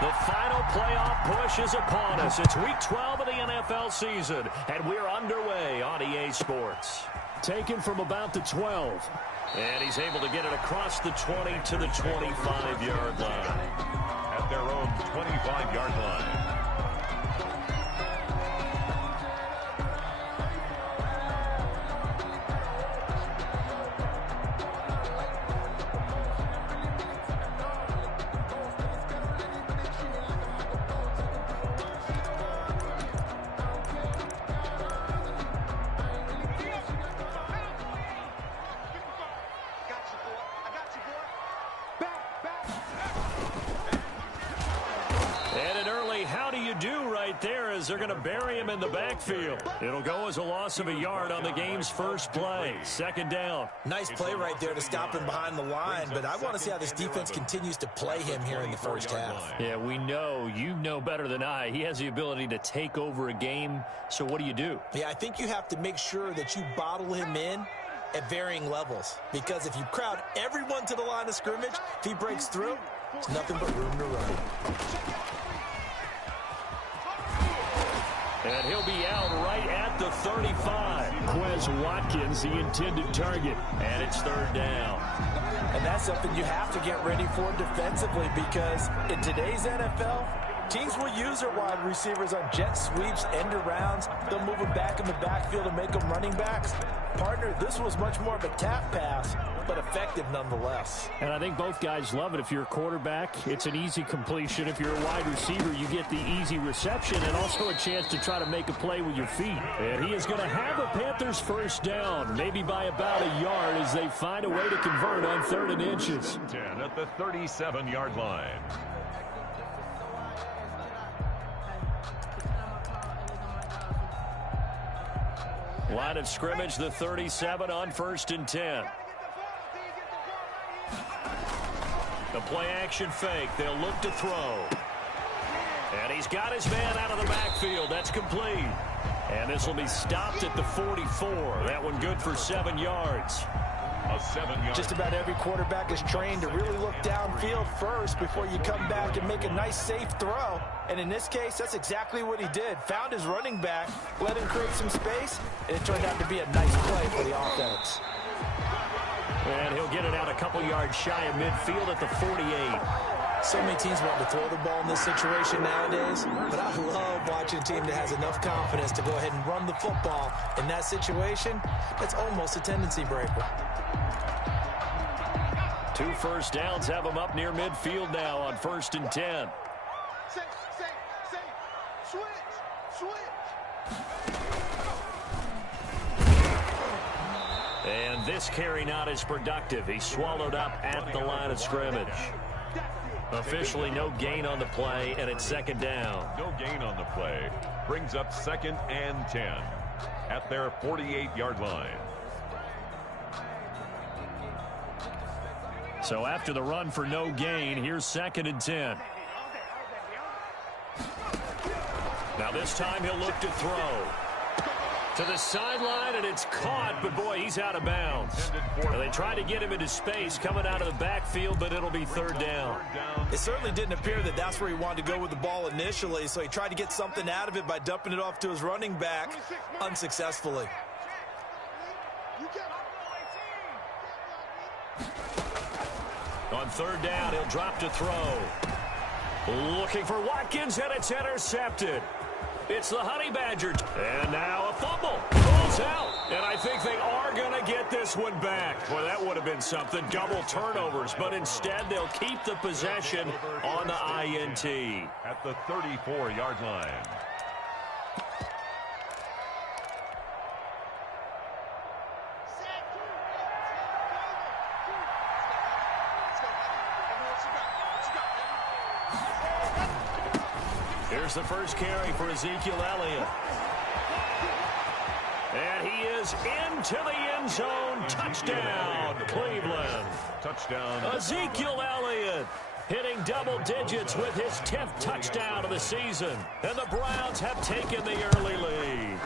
The final playoff push is upon us. It's Week 12 of the NFL season, and we're underway on EA Sports. Taken from about the 12. And he's able to get it across the 20 to the 25-yard line. At their own 25-yard line. They're going to bury him in the backfield. It'll go as a loss of a yard on the game's first play. Second down. Nice play right there to stop him behind the line, but I want to see how this defense continues to play him here in the first half. Yeah, we know. You know better than I. He has the ability to take over a game, so what do? Yeah, I think you have to make sure that you bottle him in at varying levels, because if you crowd everyone to the line of scrimmage, if he breaks through, it's nothing but room to run. And he'll be out right at the 35. Quez Watkins, the intended target. And it's third down. And that's something you have to get ready for defensively, because in today's NFL, teams will use their wide receivers on jet sweeps, end arounds. They'll move them back in the backfield and make them running backs. Partner, this was much more of a tap pass, but effective nonetheless. And I think both guys love it. If you're a quarterback, it's an easy completion. If you're a wide receiver, you get the easy reception and also a chance to try to make a play with your feet. And he is going to have a Panthers first down, maybe by about a yard, as they find a way to convert on 3rd and inches. 10 at the 37-yard line. Line of scrimmage, the 37 on 1st and 10. The play-action fake. They'll look to throw. And he's got his man out of the backfield. That's complete. And this will be stopped at the 44. That one good for 7 yards. A 7-yard. Just about every quarterback is trained to really look downfield first before you come back and make a nice, safe throw. And in this case, that's exactly what he did. Found his running back, let him create some space, and it turned out to be a nice play for the offense. And he'll get it out a couple yards shy of midfield at the 48. So many teams want to throw the ball in this situation nowadays, but I love watching a team that has enough confidence to go ahead and run the football. In that situation, that's almost a tendency breaker. 2 first downs have him up near midfield now on 1st and 10. And this carry not as productive. He's swallowed up at the line of scrimmage. Officially no gain on the play, and it's 2nd down. No gain on the play. Brings up 2nd and 10 at their 48-yard line. So after the run for no gain, here's 2nd and 10. Now this time he'll look to throw. To the sideline, and it's caught, but boy, he's out of bounds. And they tried to get him into space coming out of the backfield, but it'll be 3rd down. It certainly didn't appear that that's where he wanted to go with the ball initially, so he tried to get something out of it by dumping it off to his running back unsuccessfully. On 3rd down, he'll drop to throw. Looking for Watkins, and it's intercepted. It's the Honey Badger. And now a fumble. Ball's out. And I think they are going to get this one back. Boy, that would have been something. Double turnovers. But instead, they'll keep the possession on the INT. At the 34-yard line. Here's the first carry for Ezekiel Elliott. And he is into the end zone. Touchdown, Cleveland. Touchdown. Ezekiel Elliott hitting double digits with his 10th touchdown of the season. And the Browns have taken the early lead.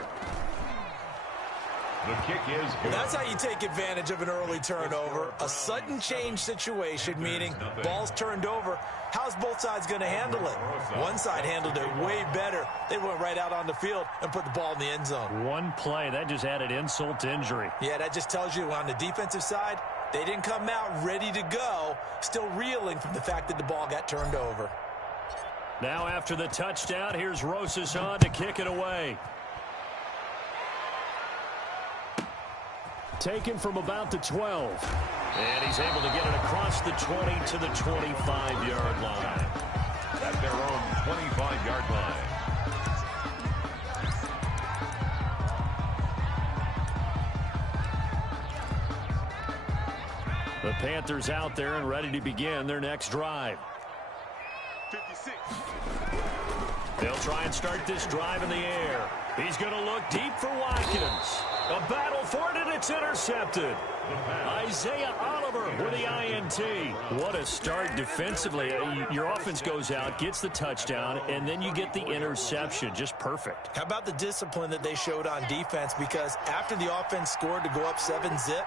The kick is good. That's how you take advantage of an early turnover. A sudden change situation, meaning ball's turned over. How's both sides going to handle it? One side handled it way better. They went right out on the field and put the ball in the end zone. One play, that just added insult to injury. Yeah, that just tells you on the defensive side, they didn't come out ready to go, still reeling from the fact that the ball got turned over. Now after the touchdown, here's Rosas on to kick it away. Taken from about the 12. And he's able to get it across the 20 to the 25-yard line. At their own 25-yard line. The Panthers out there and ready to begin their next drive. 56. They'll try and start this drive in the air. He's going to look deep for Watkins. A battle for it, and it's intercepted. Isaiah Oliver with the INT. What a start defensively. Your offense goes out, gets the touchdown, and then you get the interception. Just perfect. How about the discipline that they showed on defense? Because after the offense scored to go up 7-zip,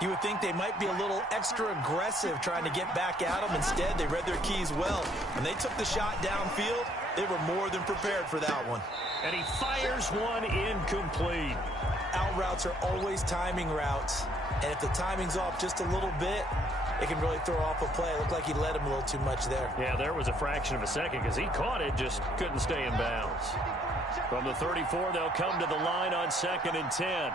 you would think they might be a little extra aggressive trying to get back at them. Instead, they read their keys well. When they took the shot downfield, they were more than prepared for that one. And he fires one incomplete. Out routes are always timing routes. And if the timing's off just a little bit, it can really throw off a play. It looked like he led him a little too much there. Yeah, there was a fraction of a second because he caught it, just couldn't stay in bounds. From the 34, they'll come to the line on 2nd and 10.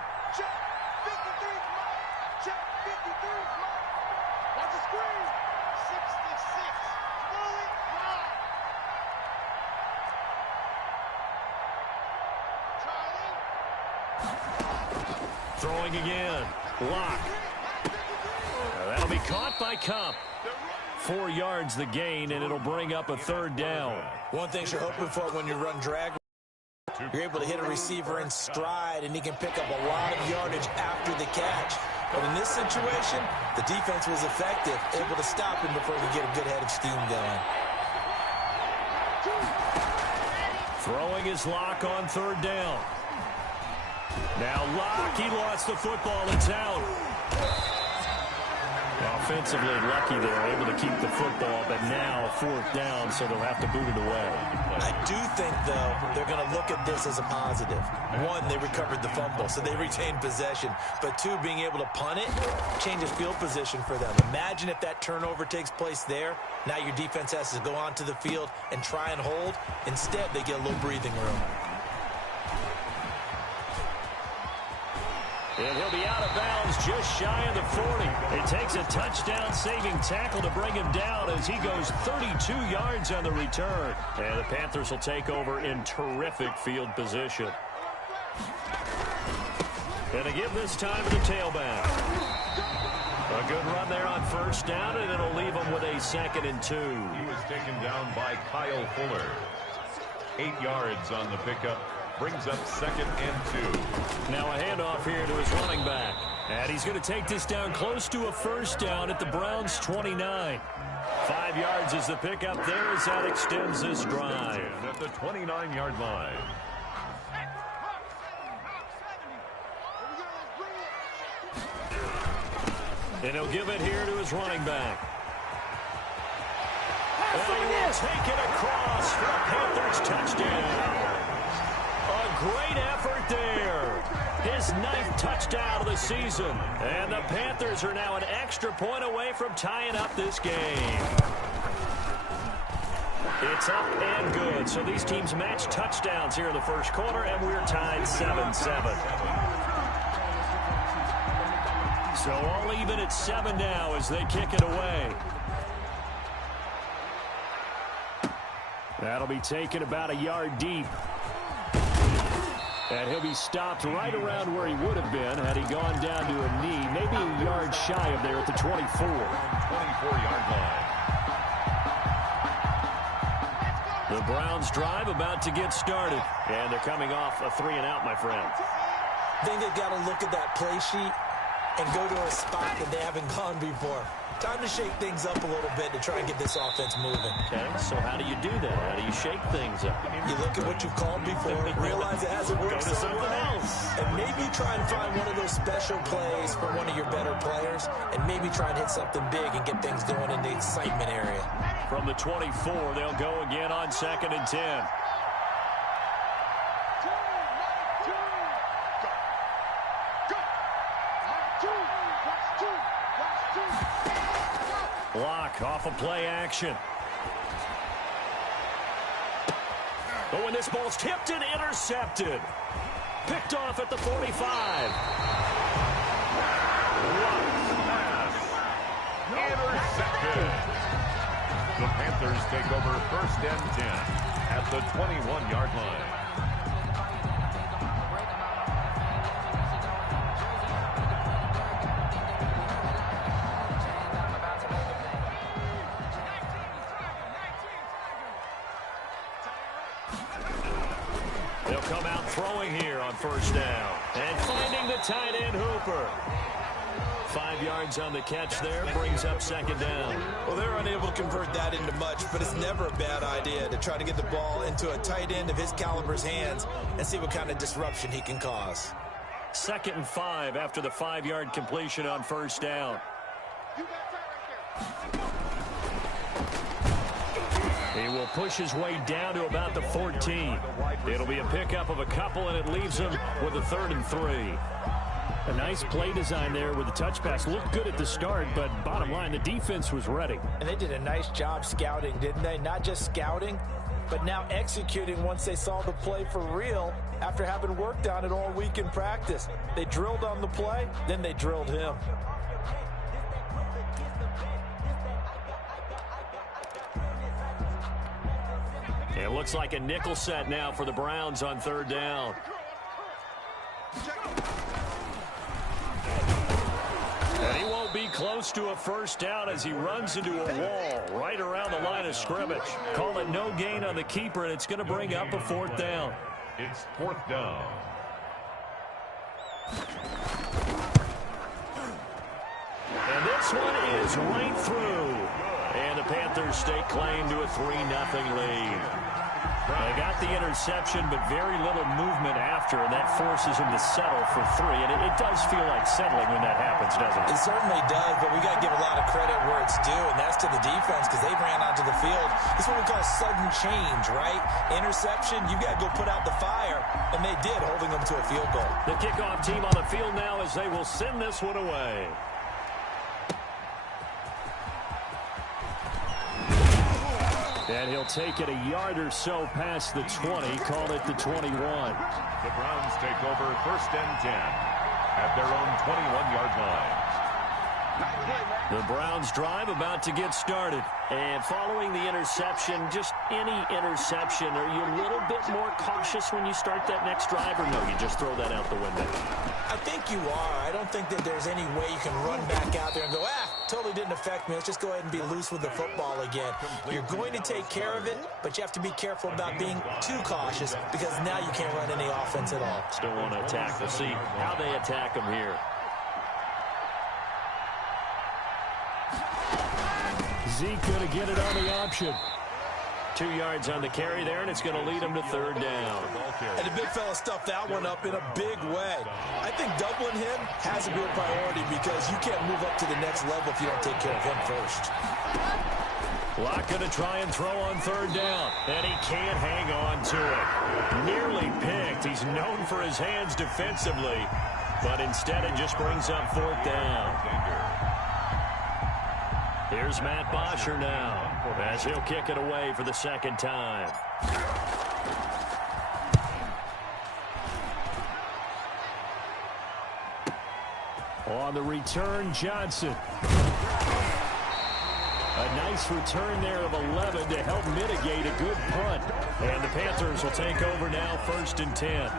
Throwing again. Lock. That'll be caught by Cup. 4 yards the gain, and it'll bring up a 3rd down. One thing you're hoping for when you run drag, you're able to hit a receiver in stride, and he can pick up a lot of yardage after the catch. But in this situation, the defense was effective, able to stop him before he could get a good head of steam going. Throwing his Lock on 3rd down. Now Lock, he lost the football. It's out. Offensively lucky they're able to keep the football, but now 4th down, so they'll have to boot it away. I do think, though, they're going to look at this as a positive. One, they recovered the fumble, so they retained possession. But two, being able to punt it changes field position for them. Imagine if that turnover takes place there. Now your defense has to go onto the field and try and hold. Instead, they get a little breathing room. And he'll be out of bounds just shy of the 40. It takes a touchdown-saving tackle to bring him down as he goes 32 yards on the return. And the Panthers will take over in terrific field position. And to give this time to the tailback. A good run there on 1st down, and it'll leave him with a 2nd and 2. He was taken down by Kyle Fuller. 8 yards on the pickup. Brings up 2nd and 2. Now a handoff here to his running back. And he's going to take this down close to a 1st down at the Browns' 29. 5 yards is the pickup there as that extends this drive. At the 29-yard line. And he'll give it here to his running back. And he will take it across for a Panthers touchdown. A great effort there. His 9th touchdown of the season. And the Panthers are now an extra point away from tying up this game. It's up and good. So these teams match touchdowns here in the 1st quarter, and we're tied 7-7. So all even at 7 now as they kick it away. That'll be taken about a yard deep. And he'll be stopped right around where he would have been had he gone down to a knee, maybe a yard shy of there at the 24. 24-yard line. The Browns drive about to get started. And they're coming off a 3-and-out, my friend. I think they've got to look at that play sheet and go to a spot that they haven't gone before. Time to shake things up a little bit to try and get this offense moving. Okay, so how do you do that? How do you shake things up? You look at what you've called before, realize it hasn't worked Go to something else. and maybe try and find one of those special plays from one of your better players, and maybe try and hit something big and get things going in the excitement area. From the 24, they'll go again on 2nd and 10. Block off of play action. Oh, and this ball's tipped and intercepted. Picked off at the 45. Intercepted. The Panthers take over 1st and 10 at the 21-yard line. They'll come out throwing here on 1st down. And finding the tight end Hooper. 5 yards on the catch there, brings up 2nd down. Well, they're unable to convert that into much, but it's never a bad idea to try to get the ball into a tight end of his caliber's hands and see what kind of disruption he can cause. 2nd and 5 after the 5-yard completion on 1st down. He will push his way down to about the 14. It'll be a pickup of a couple, and it leaves him with a 3rd and 3. A nice play design there with the touch pass. Looked good at the start, but bottom line, the defense was ready. And they did a nice job scouting, didn't they? Not just scouting, but now executing once they saw the play for real after having worked on it all week in practice. They drilled on the play, then they drilled him. It looks like a nickel set now for the Browns on 3rd down. And he won't be close to a 1st down as he runs into a wall right around the line of scrimmage. Call it no gain on the keeper, and it's going to bring up a 4th down. It's 4th down. And this one is right through. And the Panthers stake claim to a 3-0 lead. They got the interception, but very little movement after, and that forces them to settle for 3. And it does feel like settling when that happens, doesn't it? It certainly does, but we got to give a lot of credit where it's due, and that's to the defense because they ran onto the field. This is what we call sudden change, right? Interception, you got to go put out the fire, and they did, holding them to a field goal. The kickoff team on the field now as they will send this one away. And he'll take it a yard or so past the 20, call it the 21. The Browns take over 1st and 10 at their own 21-yard line. The Browns drive about to get started. And following the interception, just any interception, are you a little bit more cautious when you start that next drive, or no, you just throw that out the window? I think you are. I don't think that there's any way you can run back out there and go, totally didn't affect me. Let's just go ahead and be loose with the football again. You're going to take care of it, but you have to be careful about being too cautious because now you can't run any offense at all. Still want to attack. We'll see how they attack them here. Zeke going to get it on the option. 2 yards on the carry there, and it's going to lead him to 3rd down. And the big fella stuffed that one up in a big way. I think doubling him has to be a priority because you can't move up to the next level if you don't take care of him first. Locke going to try and throw on 3rd down, and he can't hang on to it. Nearly picked. He's known for his hands defensively, but instead it just brings up 4th down. Here's Matt Bosher now as he'll kick it away for the 2nd time. On the return, Johnson. A nice return there of 11 to help mitigate a good punt. And the Panthers will take over now 1st and 10.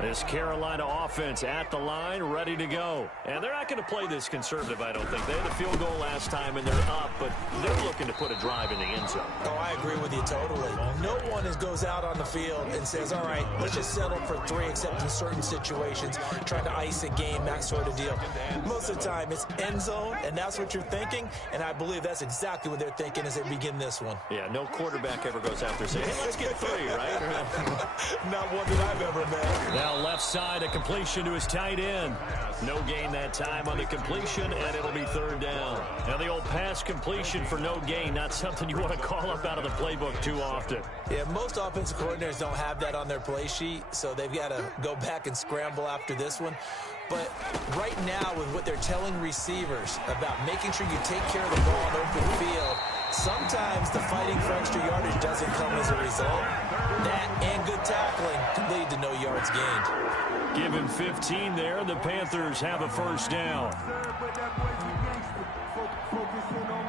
This Carolina offense at the line, ready to go. And they're not going to play this conservative, I don't think. They had a field goal last time, and they're up, but they're looking to put a drive in the end zone. Oh, I agree with you totally. No one goes out on the field and says, all right, let's just settle for 3, except in certain situations, trying to ice a game, that sort of deal. Most of the time, it's end zone, and that's what you're thinking, and I believe that's exactly what they're thinking as they begin this one. Yeah, no quarterback ever goes out there saying, hey, let's get 3, right? Not one that I've ever met. Now left side, a completion to his tight end. No gain that time on the completion, and it'll be 3rd down. Now the old pass completion for no gain, not something you want to call up out of the playbook too often. Yeah, most offensive coordinators don't have that on their play sheet, so they've got to go back and scramble after this one. But right now, with what they're telling receivers about making sure you take care of the ball in open field, sometimes the fighting for extra yardage doesn't come as a result. That and good tackling can lead to no yards gained. Give him 15 there. The Panthers have a 1st down.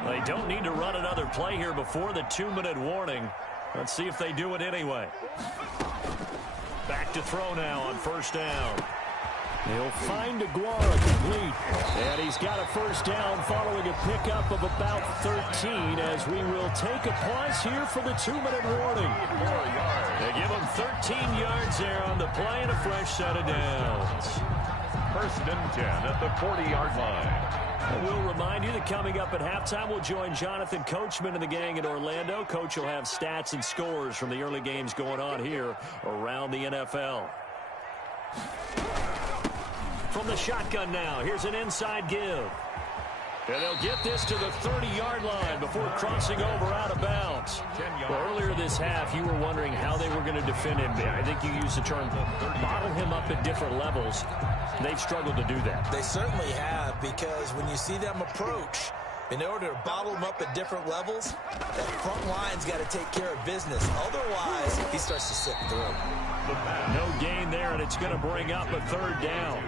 They don't need to run another play here before the 2-minute warning. Let's see if they do it anyway. Back to throw now on 1st down. He'll find Aguara complete. And he's got a 1st down following a pickup of about 13 as we will take a pause here for the 2-minute warning. They give him 13 yards there on the play and a fresh set of downs. 1st and 10 at the 40-yard line. And we'll remind you that coming up at halftime, we'll join Jonathan Coachman and the gang in Orlando. Coach will have stats and scores from the early games going on here around the NFL. From the shotgun now, here's an inside give. And they'll get this to the 30-yard line before crossing over out of bounds. Well, earlier this half, you were wondering how they were going to defend him. I think you used the term bottle him up at different levels. They've struggled to do that. They certainly have, because when you see them approach, in order to bottle him up at different levels, that front line's got to take care of business. Otherwise, he starts to slip through. No gain there, and it's going to bring up a 3rd down.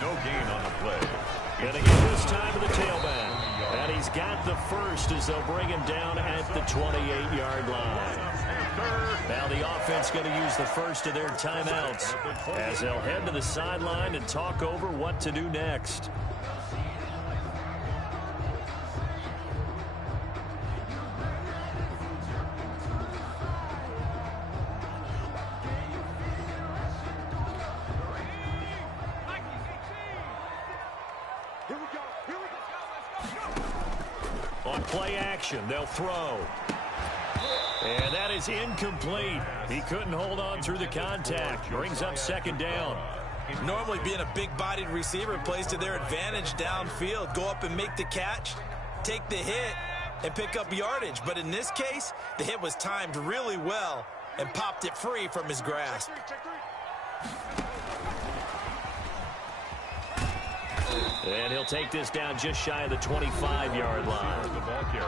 No gain on the play. And again this time to the tailback. And he's got the 1st as they'll bring him down at the 28-yard line. Now the offense going to use the 1st of their timeouts as they'll head to the sideline and talk over what to do next. On play action, they'll throw. And that is incomplete. He couldn't hold on through the contact. Brings up 2nd down. Normally being a big-bodied receiver plays to their advantage downfield. Go up and make the catch, take the hit, and pick up yardage. But in this case, the hit was timed really well and popped it free from his grasp. And he'll take this down just shy of the 25-yard line.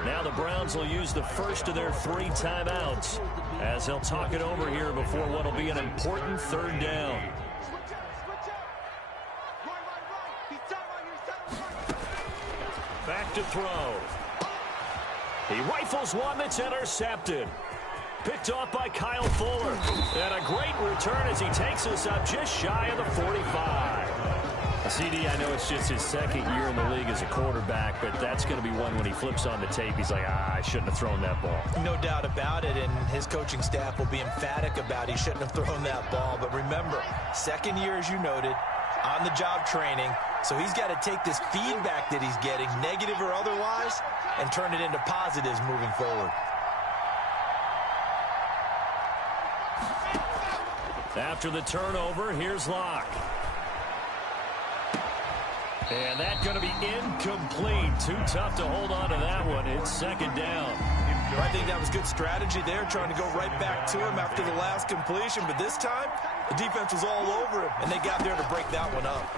Now the Browns will use the 1st of their 3 timeouts as they'll talk it over here before what will be an important 3rd down. Back to throw. He rifles one that's intercepted. Picked off by Kyle Fuller. And a great return as he takes us up just shy of the 45. CD, I know it's just his 2nd year in the league as a quarterback, but that's going to be one when he flips on the tape. He's like, I shouldn't have thrown that ball. No doubt about it, and his coaching staff will be emphatic about he shouldn't have thrown that ball. But remember, 2nd year, as you noted, on-the-job training, so he's got to take this feedback that he's getting, negative or otherwise, and turn it into positives moving forward. After the turnover, here's Locke. And that's going to be incomplete. Too tough to hold on to that one. It's 2nd down. I think that was good strategy there, trying to go right back to him after the last completion. But this time, the defense was all over him, and they got there to break that one up.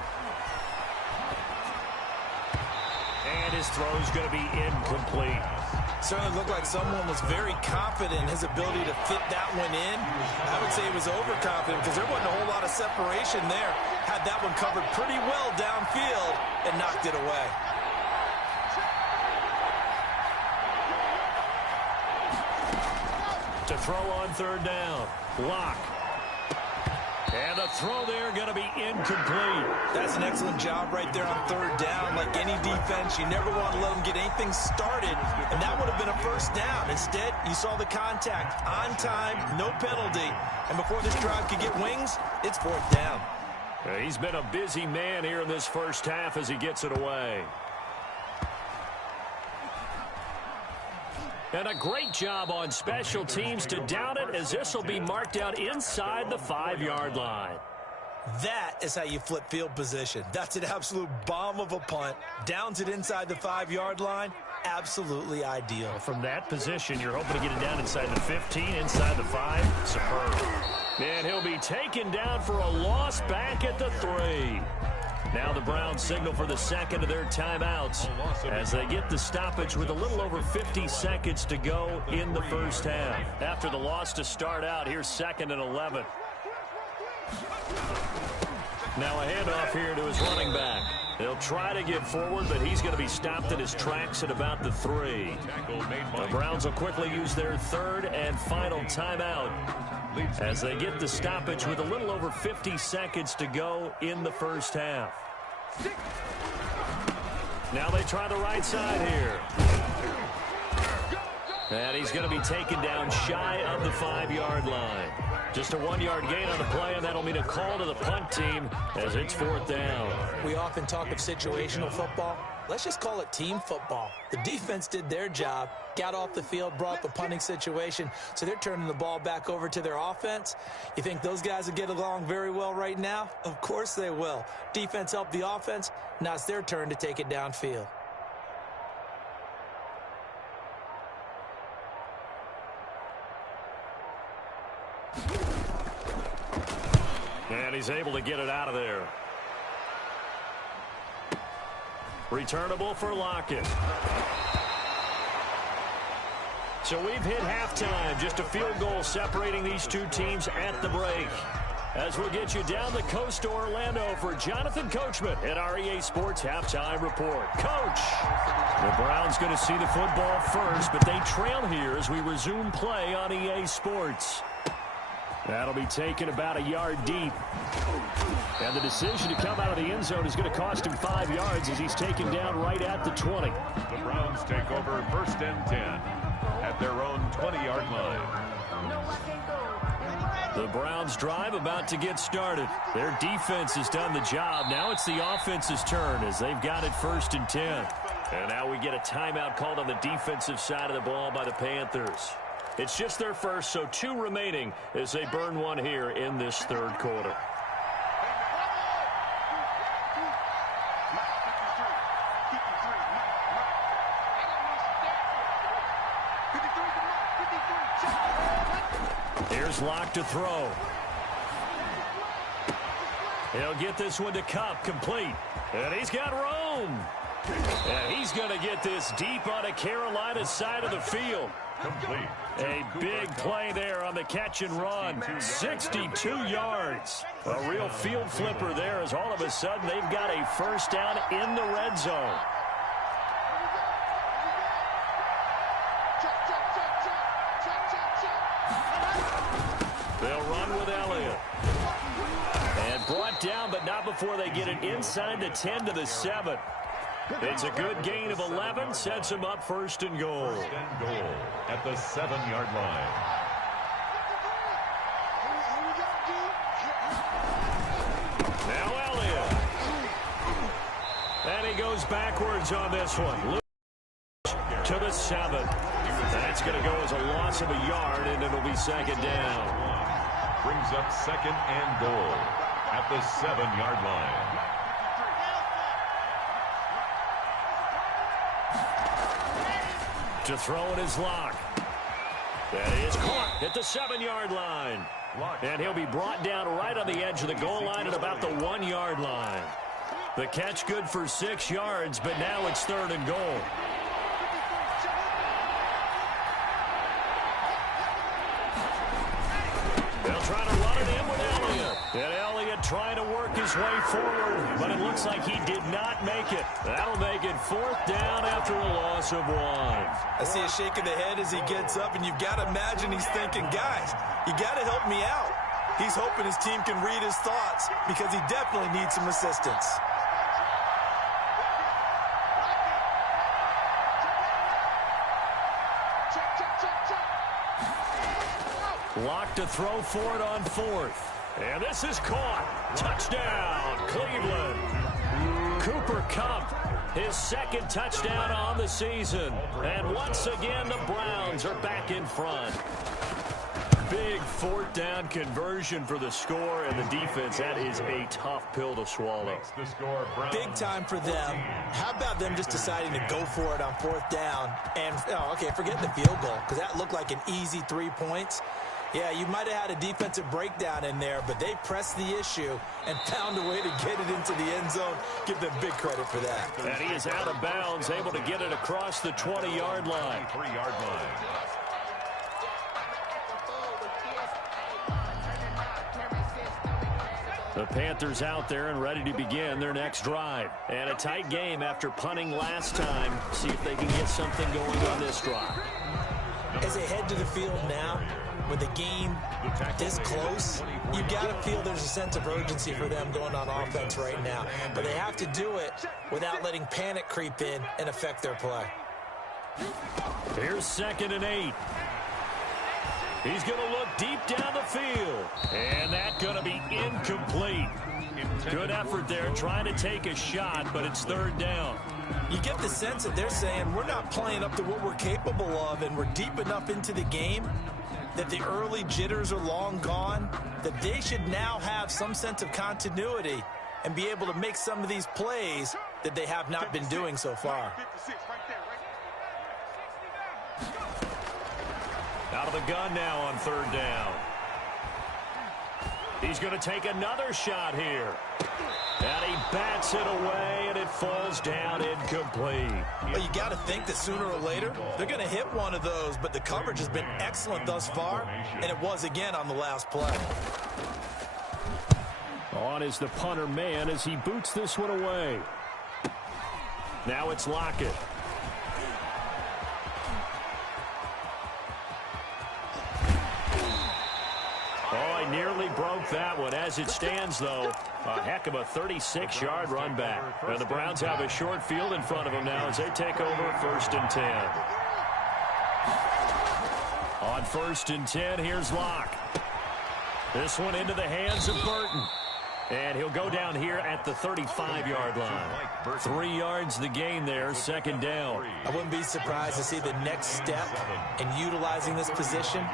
And his throw's going to be incomplete. Certainly looked like someone was very confident in his ability to fit that one in. I would say he was overconfident because there wasn't a whole lot of separation there. Had that one covered pretty well downfield and knocked it away. To throw on 3rd down. Locke. And And the throw there going to be incomplete. That's an excellent job right there on third down. Like any defense, you never want to let them get anything started, and that would have been a first down. Instead, you saw the contact on time, no penalty, and before this drive could get wings, it's fourth down. He's been a busy man here in this first half as he gets it away. And a great job on special teams to down it, as this will be marked out inside the 5-yard line. That is how you flip field position. That's an absolute bomb of a punt. Downs it inside the 5-yard line. Absolutely ideal. From that position, you're hoping to get it down inside the 15, inside the 5. Superb. And he'll be taken down for a loss back at the 3. Now the Browns signal for the second of their timeouts as they get the stoppage with a little over 50 seconds to go in the first half. After the loss to start out, here's 2nd and 11. Now a handoff here to his running back. They'll try to get forward, but he's going to be stopped in his tracks at about the 3. The Browns will quickly use their 3rd and final timeout as they get the stoppage with a little over 50 seconds to go in the first half. Now they try the right side here. And he's going to be taken down shy of the 5-yard line. Just a 1-yard gain on the play, and that'll mean a call to the punt team as it's fourth down. We often talk of situational football. Let's just call it team football. The defense did their job, got off the field, brought the punting situation, so they're turning the ball back over to their offense. You think those guys will get along very well right now? Of course they will. Defense helped the offense. Now it's their turn to take it downfield. And he's able to get it out of there. Returnable for Lockett. So we've hit halftime. Just a field goal separating these two teams at the break. As we'll get you down the coast to Orlando for Jonathan Coachman at our EA Sports Halftime Report. Coach! The Browns going to see the football first, but they trail here as we resume play on EA Sports. That'll be taken about a yard deep. And the decision to come out of the end zone is going to cost him 5 yards as he's taken down right at the 20. The Browns take over 1st and 10 at their own 20-yard line. The Browns drive about to get started. Their defense has done the job. Now it's the offense's turn as they've got it 1st and 10. And now we get a timeout called on the defensive side of the ball by the Panthers. It's just their first, so 2 remaining as they burn one here in this 3rd quarter. Here's Locke to throw. He'll get this one to Kupp, complete. And he's got room. And he's going to get this deep on the Carolina side of the field. Complete. A big play there on the catch and run. 62 yards. A real field flipper there as all of a sudden they've got a first down in the red zone. They'll run with Elliott. And brought down, but not before they get it inside the 10 to the 7. It's a good gain of 11, sets him up 1st and goal. 1st and goal at the 7-yard line. Now Elliott. And he goes backwards on this one. To the 7. That's going to go as a loss of a yard, and it'll be 2nd down. Brings up 2nd and goal at the 7-yard line. To throw it is Locke. That is caught at the 7-yard line. And he'll be brought down right on the edge of the goal line at about the 1-yard line. The catch good for 6 yards, but now it's 3rd and goal. They'll try to run it in with Elliott. And Elliott trying to work his way forward, but it looks like he did not make it. That'll make it 4th down after a loss of 1. I see a shake of the head as he gets up, and you've got to imagine he's thinking, guys, you got to help me out. He's hoping his team can read his thoughts because he definitely needs some assistance. Lock to throw for it on fourth. And this is caught. Touchdown, Cleveland. Cooper Kupp, his second touchdown on the season. And once again, the Browns are back in front. Big fourth down conversion for the score, and the defense, that is a tough pill to swallow. Big time for them. How about them just deciding to go for it on fourth down? And, forget the field goal, because that looked like an easy 3 points. Yeah, you might have had a defensive breakdown in there, but they pressed the issue and found a way to get it into the end zone. Give them big credit for that. And he is out of bounds, able to get it across the 20-yard line. 3-yard line. The Panthers out there and ready to begin their next drive. And a tight game after punting last time. See if they can get something going on this drive. As they head to the field now, with the game this close, you got to feel there's a sense of urgency for them going on offense right now. But they have to do it without letting panic creep in and affect their play. Here's 2nd and 8. He's going to look deep down the field. And that's going to be incomplete. Good effort there trying to take a shot, but it's 3rd down. You get the sense that they're saying we're not playing up to what we're capable of, and we're deep enough into the game that the early jitters are long gone, that they should now have some sense of continuity and be able to make some of these plays that they have not been doing so far. Out of the gun now on 3rd down. He's going to take another shot here. And he bats it away, and it falls down incomplete. Well, you got to think that sooner or later they're going to hit one of those, but the coverage has been excellent thus far, and it was again on the last play. On is the punter man as he boots this one away. Now it's Lockett. Oh, he nearly broke that one. As it stands, though, a heck of a 36-yard run back. And the Browns have a short field in front of them now as they take over 1st and 10. On 1st and 10, here's Locke. This one into the hands of Burton. And he'll go down here at the 35-yard line. 3 yards the gain there, 2nd down. I wouldn't be surprised to see the next step in utilizing this position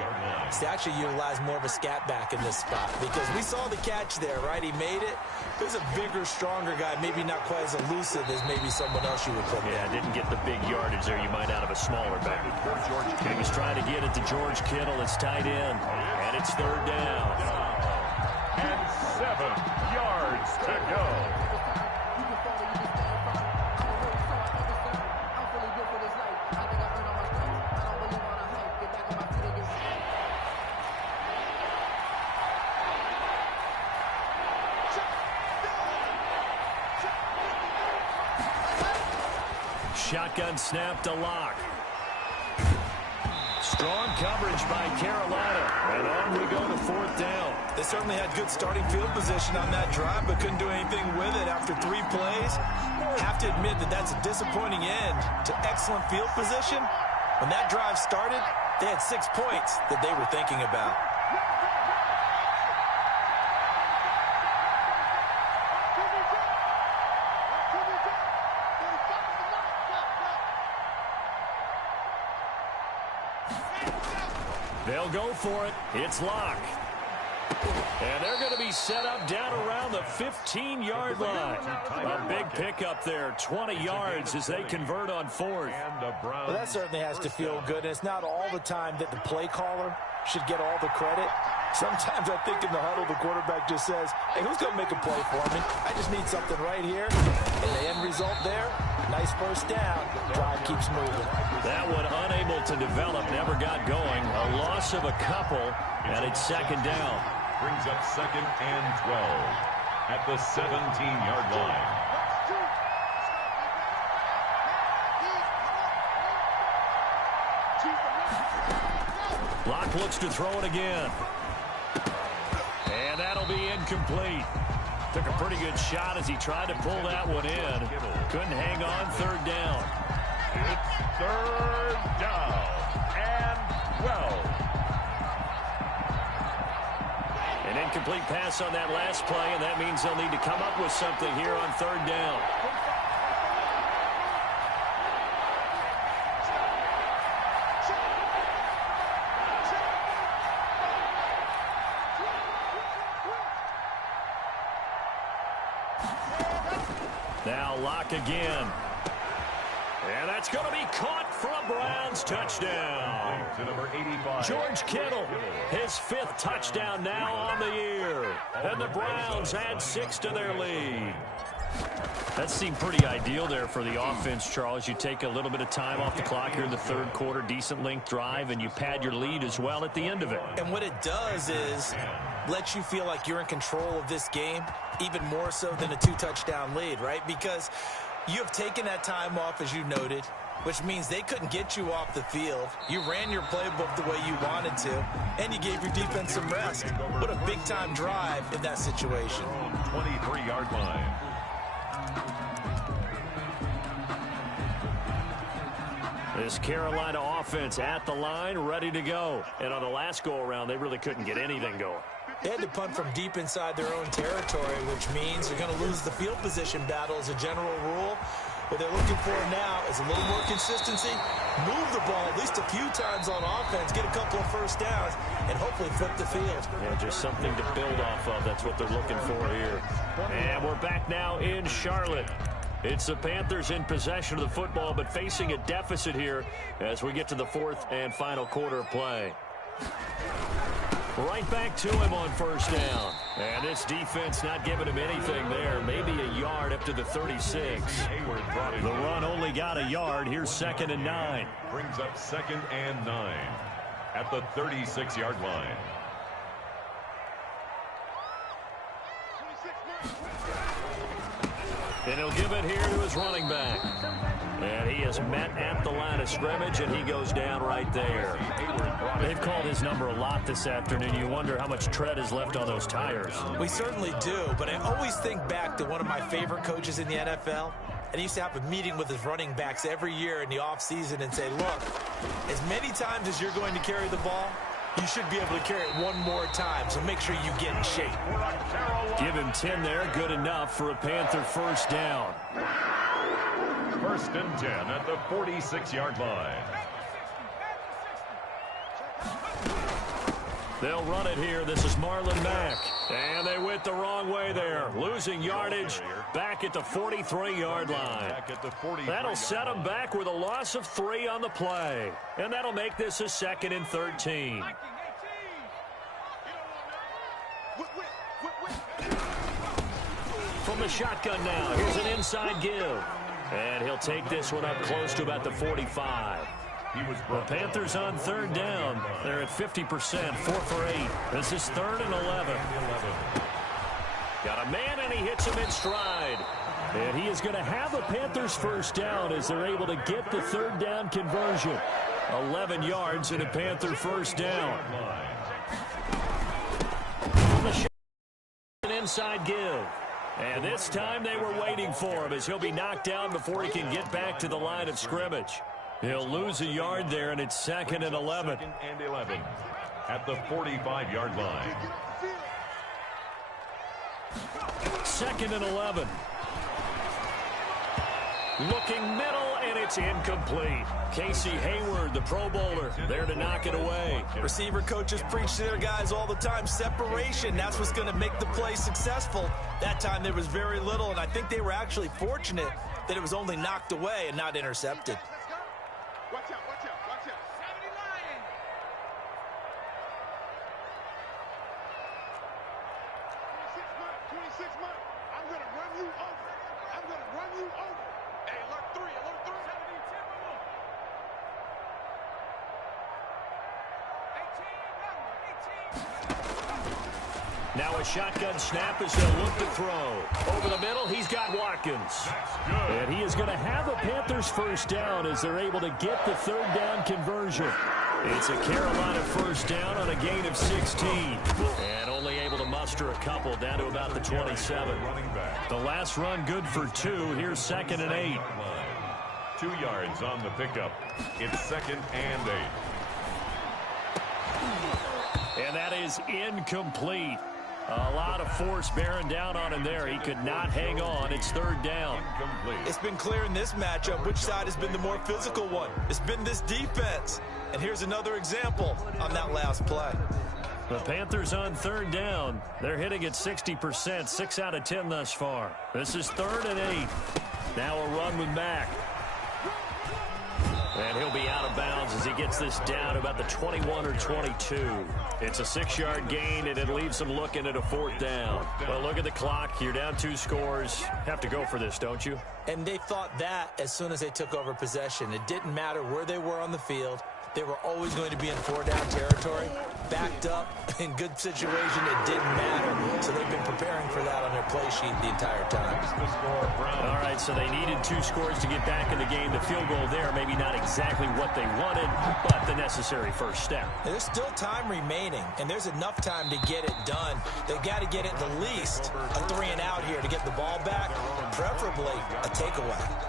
is to actually utilize more of a scat back in this spot. Because we saw the catch there, right? He made it. There's a bigger, stronger guy, maybe not quite as elusive as maybe someone else you would put there. Yeah, didn't get the big yardage there you might out of a smaller back. He was trying to get it to George Kittle. It's tight end. And it's 3rd down. And 7 yards to go. Shotgun snap to Locke. Strong coverage by Carolina. And on we go to 4th down. They certainly had good starting field position on that drive, but couldn't do anything with it after 3 plays. Have to admit that that's a disappointing end to excellent field position. When that drive started, they had 6 points that they were thinking about. They'll go for it. It's Locke. And they're going to be set up down around the 15-yard line. A big pickup there, 20 yards as they convert on 4th. Well, that certainly has to feel good. And it's not all the time that the play caller should get all the credit. Sometimes I think in the huddle, the quarterback just says, hey, who's going to make a play for me? I just need something right here. And the end result there, nice 1st down. Drive keeps moving. That one unable to develop, never got going. A loss of a couple, and it's 2nd down. Brings up 2nd and 12 at the 17-yard line. Locke looks to throw it again. incomplete. Took a pretty good shot as he tried to pull that one in. Couldn't hang on. Third down. It's third down and 12. An incomplete pass on that last play, and that means they'll need to come up with something here on third down. Now Locke again. And that's going to be caught for a Browns touchdown. To number 85. George Kittle, his 5th touchdown now on the year. And the Browns add 6 to their lead. That seemed pretty ideal there for the offense, Charles. You take a little bit of time off the clock here in the third quarter, decent length drive, and you pad your lead as well at the end of it. And what it does is let you feel like you're in control of this game, even more so than a 2-touchdown lead, right? Because you have taken that time off, as you noted, which means they couldn't get you off the field. You ran your playbook the way you wanted to, and you gave your defense some rest. What a big-time drive in that situation. 23-yard line. This Carolina offense at the line, ready to go. And on the last go-around, they really couldn't get anything going. They had to punt from deep inside their own territory, which means they're going to lose the field position battle as a general rule. What they're looking for now is a little more consistency, move the ball at least a few times on offense, get a couple of first downs, and hopefully flip the field. Yeah, just something to build off of. That's what they're looking for here. And we're back now in Charlotte. It's the Panthers in possession of the football, but facing a deficit here as we get to the 4th and final quarter of play. Right back to him on first down. And this defense not giving him anything there. Maybe a yard up to the 36. The run only got a yard. Here's 2nd and 9. Brings up 2nd and 9 at the 36-yard line. And he'll give it here to his running back. And he is met at the line of scrimmage, and he goes down right there. They've called his number a lot this afternoon. You wonder how much tread is left on those tires. We certainly do, but I always think back to one of my favorite coaches in the NFL. And he used to have a meeting with his running backs every year in the offseason and say, look, as many times as you're going to carry the ball, you should be able to carry it one more time, so make sure you get in shape. Give him 10 there, good enough for a Panther first down. 1st and 10 at the 46-yard line. They'll run it here. This is Marlon Mack. And they went the wrong way there. Losing yardage back at the 43-yard line. That'll set them back with a loss of 3 on the play. And that'll make this a 2nd and 13. From the shotgun now, here's an inside give. And he'll take this one up close to about the 45. The Panthers on third down. They're at 50%, 4 for 8. This is 3rd and 11. Got a man, and he hits him in stride. And he is going to have a Panthers first down as they're able to get the third down conversion. 11 yards and a Panther first down. From the an inside give. And this time they were waiting for him as he'll be knocked down before he can get back to the line of scrimmage. He'll lose a yard there, and it's 2nd and 11. 2nd and 11 at the 45-yard line. 2nd and 11. Looking middle, and it's incomplete. Casey Hayward, the Pro Bowler, there to knock it away. Receiver coaches preach to their guys all the time. Separation, that's what's going to make the play successful. That time there was very little, and I think they were actually fortunate that it was only knocked away and not intercepted. Watch out, watch out, watch out. 26 months. I'm going to run you over. I'm going to run you over. Hey, alert 3, alert 3. 18. Now a shotgun snap as they'll look to throw. Over the middle, he's got Watkins. And he is going to have a Panthers first down as they're able to get the third down conversion. It's a Carolina first down on a gain of 16. And only able to muster a couple, down to about the 27. The last run good for 2. Here's 2nd and 8. 2 yards on the pickup. It's 2nd and 8. And that is incomplete. A lot of force bearing down on him there. He could not hang on. It's 3rd down. Incomplete. It's been clear in this matchup which side has been the more physical one. It's been this defense. And here's another example on that last play. The Panthers on 3rd down. They're hitting at 60%, 6 out of 10 thus far. This is 3rd and 8. Now a run with Mack. And he'll be out of bounds as he gets this down to about the 21 or 22. It's a 6-yard gain, and it leaves him looking at a 4th down. Well, look at the clock. You're down 2 scores. Have to go for this, don't you? And they thought that as soon as they took over possession. It didn't matter where they were on the field. They were always going to be in 4-down territory. Backed up, in good situation, it didn't matter. So they've been preparing for that on their play sheet the entire time. All right, so they needed 2 scores to get back in the game. The field goal there, maybe not exactly what they wanted, but the necessary first step. There's still time remaining, and there's enough time to get it done. They've got to get at the least a 3-and-out here to get the ball back, preferably a takeaway.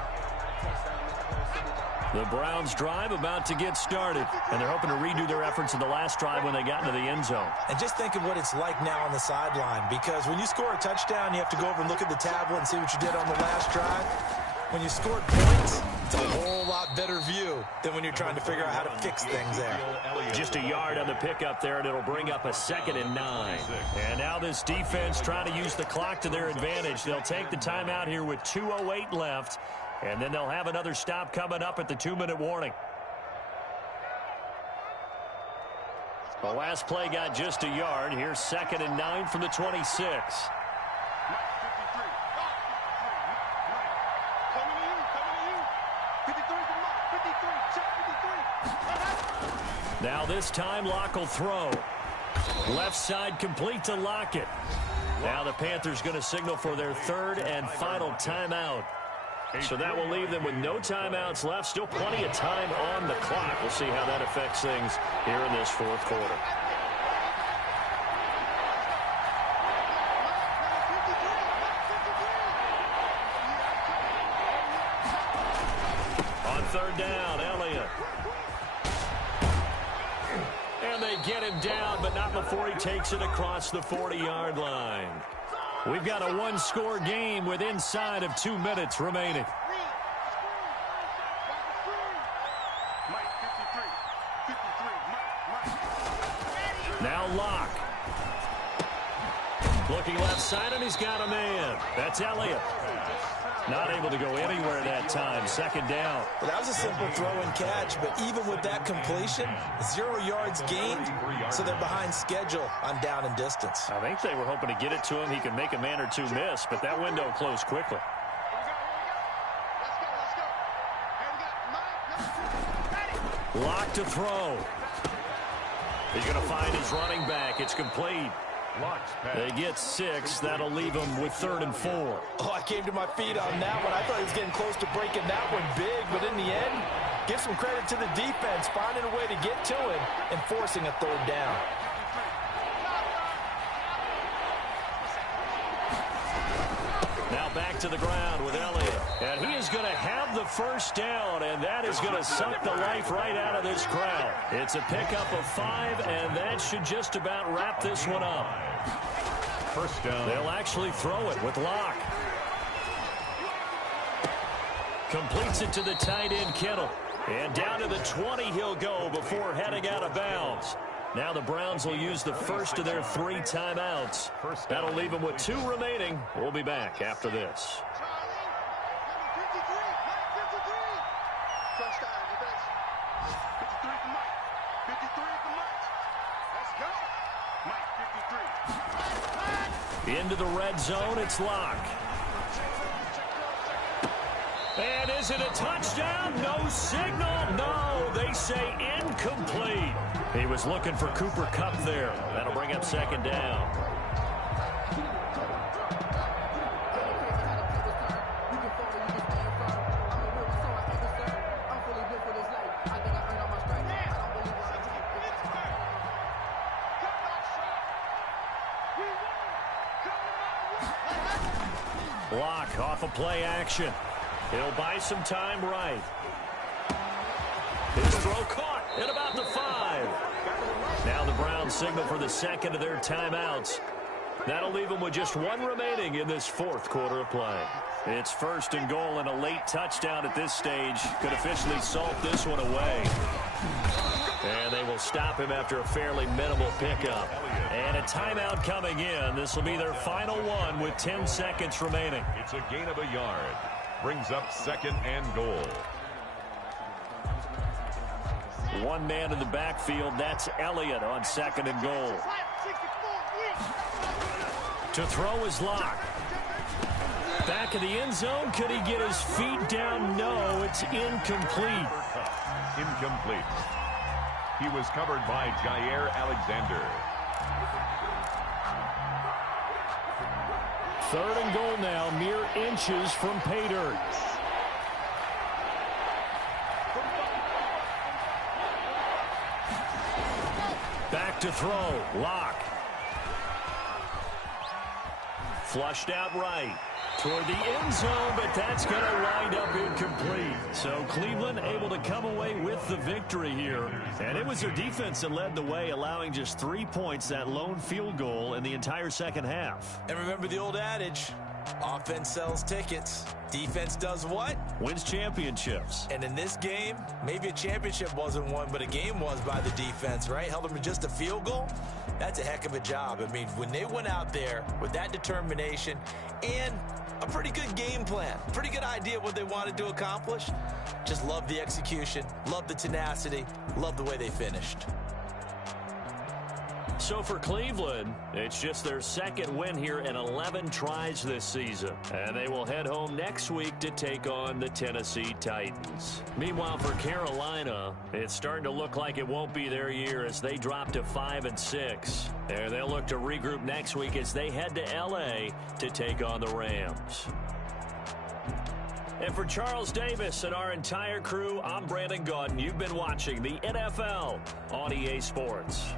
The Browns drive about to get started, and they're hoping to redo their efforts in the last drive when they got into the end zone. And just think of what it's like now on the sideline, because when you score a touchdown, you have to go over and look at the tablet and see what you did on the last drive. When you scored points, it's a whole lot better view than when you're trying to figure out how to fix things there. Just a yard on the pickup there, and it'll bring up a 2nd and 9. And now this defense trying to use the clock to their advantage. They'll take the timeout here with 2:08 left. And then they'll have another stop coming up at the 2-minute warning. The last play got just a yard. Here's 2nd and 9 from the 26. Now this time Locke will throw. Left side complete to Lockett. Now the Panthers going to signal for their 3rd and final timeout. So that will leave them with no timeouts left. Still plenty of time on the clock. We'll see how that affects things here in this 4th quarter. On 3rd down, Elliott. And they get him down, but not before he takes it across the 40-yard line. We've got a 1-score game with inside of 2 minutes remaining. Now Locke. Looking left side, and he's got a man. That's Elliott. Not able to go anywhere that time. 2nd down. Well, that was a simple throw and catch, but even with that completion, 0 yards gained, so they're behind schedule on down and distance. I think they were hoping to get it to him. He could make a man or 2 miss, but that window closed quickly. Lock to throw. He's going to find his running back. It's complete. They get 6. That'll leave them with 3rd and 4. Oh, I came to my feet on that one. I thought he was getting close to breaking that one big, but in the end, give some credit to the defense, finding a way to get to him and forcing a 3rd down. Now back to the ground with Elliott. And he is going to have the first down, and that is going to suck the life right out of this crowd. It's a pickup of 5, and that should just about wrap this one up. First down. They'll actually throw it with Locke. Completes it to the tight end, Kittle. And down to the 20 he'll go before heading out of bounds. Now the Browns will use the first of their 3 timeouts. That'll leave them with 2 remaining. We'll be back after this. Into the red zone, it's Locke. And is it a touchdown? No signal. No, they say incomplete. He was looking for Cooper Kupp there. That'll bring up 2nd down. Block off of play action. He'll buy some time right. His throw caught at about the 5. Now the Browns signal for the second of their timeouts. That'll leave them with just one remaining in this fourth quarter of play. It's 1st and goal, and a late touchdown at this stage could officially salt this one away. And they will stop him after a fairly minimal pickup. And a timeout coming in. This will be their final one with 10 seconds remaining. It's a gain of a yard. Brings up 2nd and goal. One man in the backfield. That's Elliott on 2nd and goal. To throw is Locke. Back of the end zone. Could he get his feet down? No, it's incomplete. Incomplete. He was covered by Jair Alexander. 3rd and goal now, mere inches from pay dirt. Back to throw, Locke. Flushed out right toward the end zone, but that's going to wind up incomplete. So Cleveland able to come away with the victory here. And it was their defense that led the way, allowing just 3 points, that lone field goal in the entire second half. And remember the old adage, offense sells tickets. Defense does what? Wins championships. And in this game, maybe a championship wasn't won, but a game was by the defense, right? Held them to just a field goal. That's a heck of a job. I mean, when they went out there with that determination and a pretty good game plan, pretty good idea what they wanted to accomplish, just love the execution, love the tenacity, love the way they finished. So for Cleveland, it's just their second win here in 11 tries this season. And they will head home next week to take on the Tennessee Titans. Meanwhile, for Carolina, it's starting to look like it won't be their year as they drop to 5-6. And they'll look to regroup next week as they head to L.A. to take on the Rams. And for Charles Davis and our entire crew, I'm Brandon Gaudin. You've been watching the NFL on EA Sports.